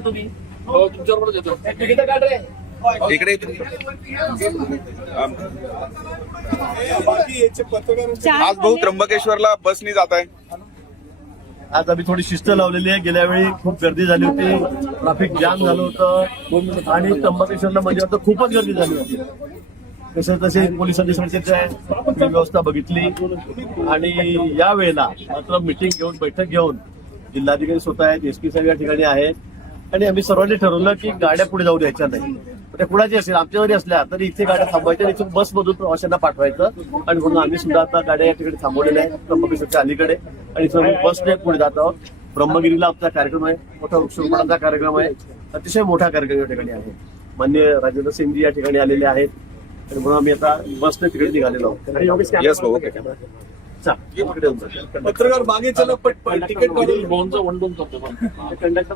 तुम्ही तुमच्याबरोबर येतो तिकीट काढ रे इकडे आज भाऊ त्र्यंबकेश्वरला बसनी जात आहे. आज आम्ही थोडी शिस्त लावलेली आहे. गेल्या वेळी खूप गर्दी झाली होती, ट्रॅफिक जाम झालं होतं आणि त्र्यंबकेश्वरला म्हणजे आता खूपच गर्दी झाली होती. तसे तसे पोलिसांनी सगळी व्यवस्था बघितली आणि या वेळेला मात्र मिटिंग घेऊन बैठक घेऊन जिल्हाधिकारी स्वतः आहेत, एसपी साहेब या ठिकाणी आहेत आणि आम्ही सर्वांनी ठरवलं की गाड्या पुढे जाऊ द्यायच्या नाही. त्या कुणाची असेल, आमच्या जरी असल्या तरी इथे गाड्या थांबवायच्या, इथून बसमधून प्रवाशांना पाठवायचं आणि म्हणून आम्ही सुद्धा आता गाड्या या ठिकाणी थांबवलेल्या आहेत त्र्यंबकेश्वरच्या अलीकडे आणि सर्व बसने पुढे जात आहोत. ब्रह्मगिरीला आमचा कार्यक्रम आहे, मोठा वृक्षारोपणाचा कार्यक्रम आहे, अतिशय मोठा कार्यक्रम या ठिकाणी आहे. माननीय राजेंद्र सिंगजी या ठिकाणी आलेले आहेत आणि म्हणून आम्ही आता बसने तिकडे निघालेलो आहोत. येस भाऊ, ओके. पत्रकार मागे चला, पण तिकीट काढून कंडक्टर